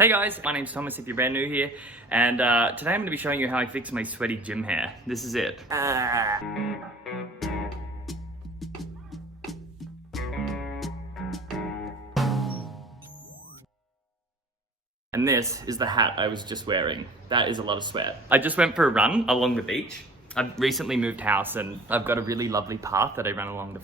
Hey guys, my name's Thomas if you're brand new here, and today I'm going to be showing you how I fix my sweaty gym hair. This is it. And this is the hat I was just wearing. That is a lot of sweat. I just went for a run along the beach. I've recently moved house and I've got a really lovely path that I run along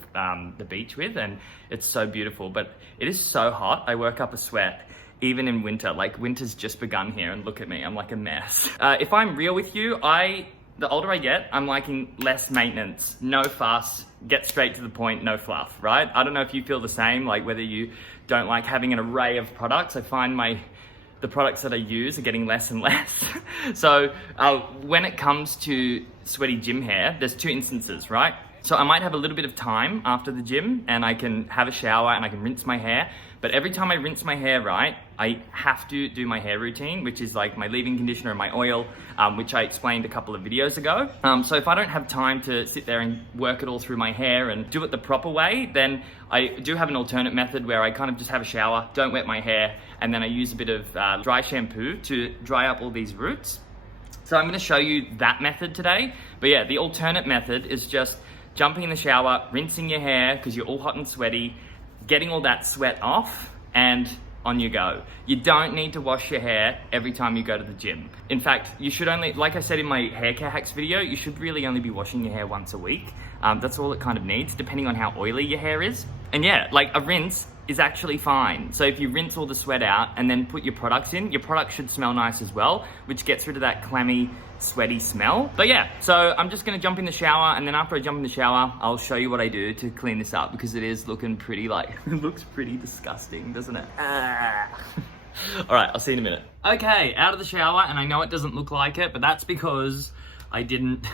the beach with, and it's so beautiful, but it is so hot. I work up a sweat. Even in winter, like winter's just begun here, and look at me, I'm like a mess. If I'm real with you, the older I get, I'm liking less maintenance, no fuss, get straight to the point, no fluff, right? I don't know if you feel the same, like whether you don't like having an array of products. I find the products that I use are getting less and less. So when it comes to sweaty gym hair, there's two instances, right? So I might have a little bit of time after the gym and I can have a shower and I can rinse my hair. But every time I rinse my hair, right, I have to do my hair routine, which is like my leave-in conditioner and my oil, which I explained a couple of videos ago. So if I don't have time to sit there and work it all through my hair and do it the proper way, then I do have an alternate method where I kind of just have a shower, don't wet my hair, and then I use a bit of dry shampoo to dry up all these roots. So I'm gonna show you that method today. But yeah, the alternate method is just jumping in the shower, rinsing your hair because you're all hot and sweaty, getting all that sweat off, and on you go. You don't need to wash your hair every time you go to the gym. In fact, you should only, like I said in my hair care hacks video, you should really only be washing your hair once a week. That's all it kind of needs, depending on how oily your hair is. And yeah, like a rinse is actually fine. So if you rinse all the sweat out and then put your products in, your product should smell nice as well, which gets rid of that clammy, sweaty smell. But yeah, so I'm just gonna jump in the shower, and then after I jump in the shower, I'll show you what I do to clean this up, because it is looking pretty it looks pretty disgusting, doesn't it? All right, I'll see you in a minute. Okay, out of the shower, and I know it doesn't look like it, but that's because I didn't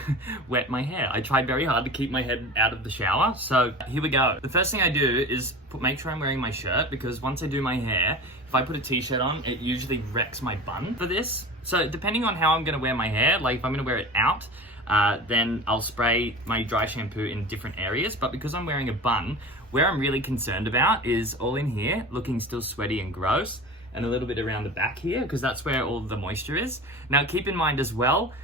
wet my hair. I tried very hard to keep my head out of the shower. So here we go. The first thing I do is make sure I'm wearing my shirt, because once I do my hair, if I put a t-shirt on, it usually wrecks my bun for this. So depending on how I'm gonna wear my hair, like if I'm gonna wear it out, then I'll spray my dry shampoo in different areas. But because I'm wearing a bun, where I'm really concerned about is all in here, looking still sweaty and gross, and a little bit around the back here, because that's where all the moisture is. Now keep in mind as well,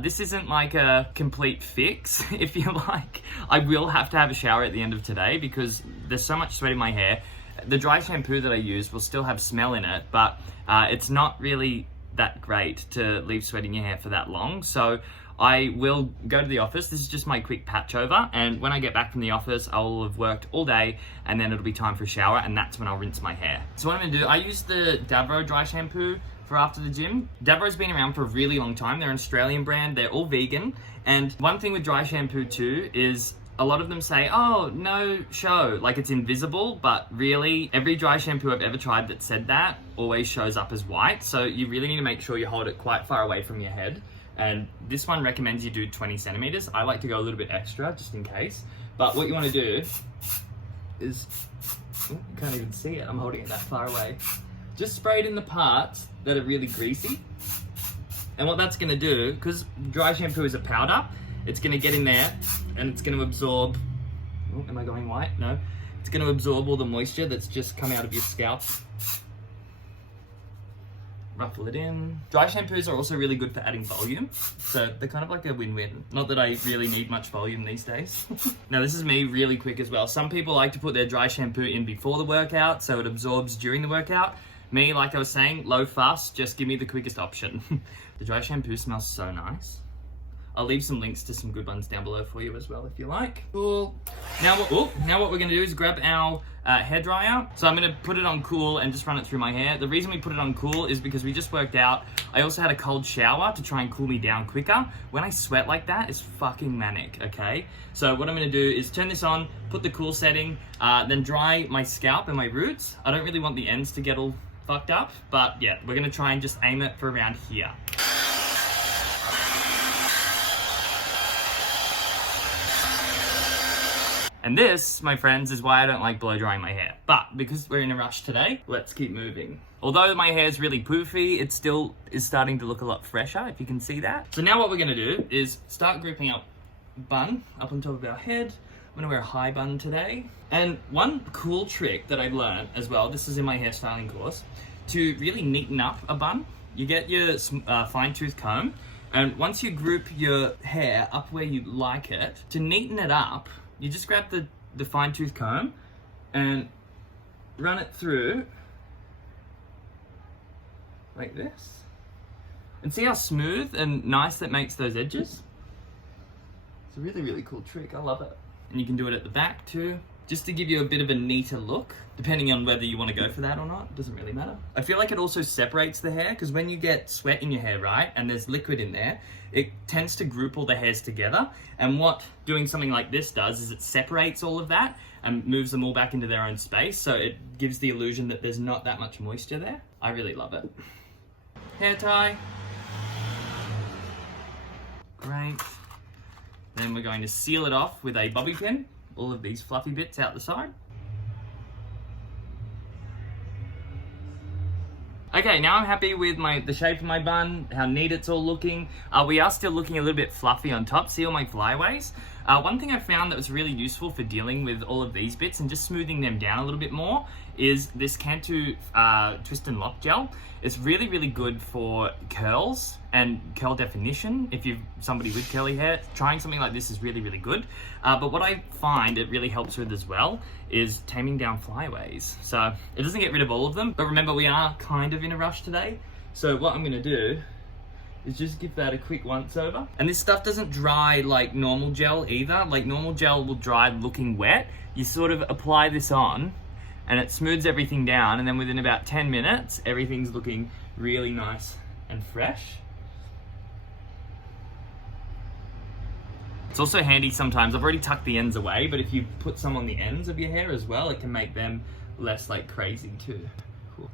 this isn't like a complete fix, if you like. I will have to have a shower at the end of today because there's so much sweat in my hair. The dry shampoo that I use will still have smell in it, but it's not really that great to leave sweat in your hair for that long. So I will go to the office. This is just my quick patch over, and when I get back from the office, I'll have worked all day, and then it'll be time for a shower, and that's when I'll rinse my hair. So what I'm gonna do, I use the Davro dry shampoo for after the gym. Davro's been around for a really long time. They're an Australian brand, they're all vegan, and one thing with dry shampoo too is a lot of them say, oh, no show, like it's invisible, but really every dry shampoo I've ever tried that said that always shows up as white. So you really need to make sure you hold it quite far away from your head. And this one recommends you do 20 centimeters. I like to go a little bit extra just in case. But what you want to do is, oh, you can't even see it, I'm holding it that far away. Just spray it in the parts that are really greasy. And what that's gonna do, because dry shampoo is a powder, it's gonna get in there and it's gonna absorb, oh, am I going white? No. It's gonna absorb all the moisture that's just come out of your scalp. Ruffle it in. Dry shampoos are also really good for adding volume. So they're kind of like a win-win. Not that I really need much volume these days. Now this is me really quick as well. Some people like to put their dry shampoo in before the workout so it absorbs during the workout. Me, like I was saying, low fuss, just give me the quickest option. The dry shampoo smells so nice. I'll leave some links to some good ones down below for you as well if you like. Cool. Now what we're gonna do is grab our hairdryer. So I'm gonna put it on cool and just run it through my hair. The reason we put it on cool is because we just worked out. I also had a cold shower to try and cool me down quicker. When I sweat like that, it's fucking manic, okay? So what I'm gonna do is turn this on, put the cool setting, then dry my scalp and my roots. I don't really want the ends to get all fucked up, but yeah, we're gonna try and just aim it for around here. And this, my friends, is why I don't like blow drying my hair. But because we're in a rush today, let's keep moving. Although my hair is really poofy, it still is starting to look a lot fresher, if you can see that. So now what we're gonna do is start grouping up bun up on top of our head. I'm gonna wear a high bun today. And one cool trick that I've learned as well, this is in my hairstyling course, to really neaten up a bun, you get your fine tooth comb, and once you group your hair up where you like it, to neaten it up, you just grab the fine tooth comb and run it through like this. And see how smooth and nice that makes those edges? It's a really, really cool trick. I love it. And you can do it at the back too, just to give you a bit of a neater look, depending on whether you want to go for that or not. It doesn't really matter. I feel like it also separates the hair, because when you get sweat in your hair, right, and there's liquid in there, it tends to group all the hairs together. And what doing something like this does is it separates all of that and moves them all back into their own space, so it gives the illusion that there's not that much moisture there. I really love it. Hair tie. Great. Then we're going to seal it off with a bobby pin, all of these fluffy bits out the side. Okay, now I'm happy with the shape of my bun, how neat it's all looking. We are still looking a little bit fluffy on top. See all my flyaways? One thing I found that was really useful for dealing with all of these bits and just smoothing them down a little bit more is this Cantu Twist and Lock Gel. It's really, really good for curls and curl definition. If you're somebody with curly hair, trying something like this is really, really good. But what I find it really helps with as well is taming down flyaways. So it doesn't get rid of all of them, but remember we are kind of in a rush today. So what I'm gonna do is just give that a quick once over. And this stuff doesn't dry like normal gel either. Like normal gel will dry looking wet. You sort of apply this on and it smooths everything down, and then within about 10 minutes, everything's looking really nice and fresh. It's also handy sometimes, I've already tucked the ends away, but if you put some on the ends of your hair as well, it can make them less like crazy too. Cool.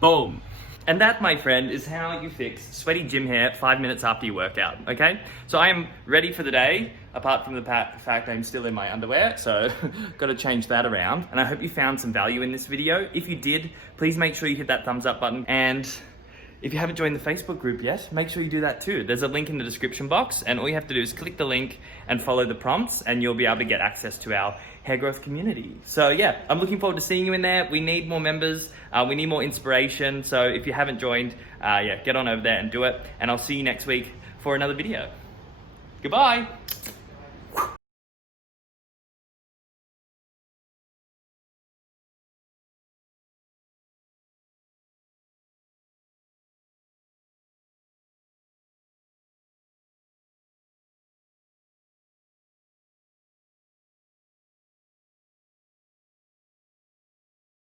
Boom. And that, my friend, is how you fix sweaty gym hair 5 minutes after you work out, okay? So I am ready for the day, apart from the fact I'm still in my underwear, so gotta change that around. And I hope you found some value in this video. If you did, please make sure you hit that thumbs up button. And if you haven't joined the Facebook group yet, make sure you do that too. There's a link in the description box, and all you have to do is click the link and follow the prompts, and you'll be able to get access to our hair growth community. So yeah, I'm looking forward to seeing you in there. We need more members. We need more inspiration. So if you haven't joined, yeah, get on over there and do it. And I'll see you next week for another video. Goodbye.